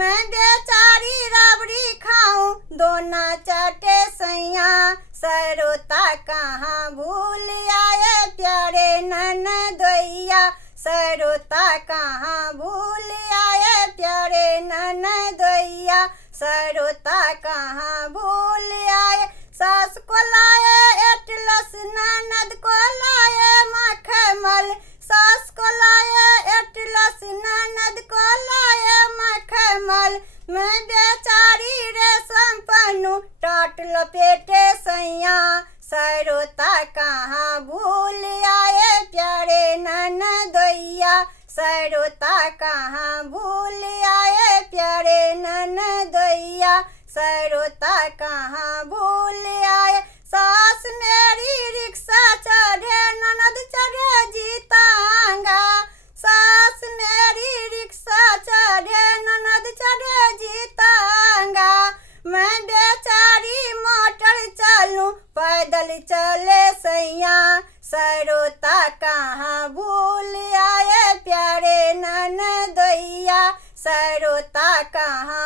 मैं बेचारी रबड़ी खाऊं दोना चटे सैया, सरोता कहाँ भूल आए प्यारे ननदोइया, सरोता कहाँ भूल आए प्यारे ननदोइया, सरोता कहाँ भूल आए। सास को लाए एटलस ननद को लाए मखमल, सास को लाए एटलस ननद को लाए मखमल, मैं बेचारी रेशम पहनूं टाट लपेटे सैया, सरोता कहाँ भूल आए प्यारे ननदोइया, सरोता कहाँ भूल आए प्यारे ननदोइया, सरोता कहाँ भूल आए। सास मेरी रिक्शा चढ़े ननद चढ़े जीतांगा, सास मेरी रिक्शा चढ़े ननद चढ़े जीतांगा, मैं बेचारी मोटर चलूं पैदल चले सैया, सरोता कहाँ भूल आए प्यारे ननदोइया, सरोता कहाँ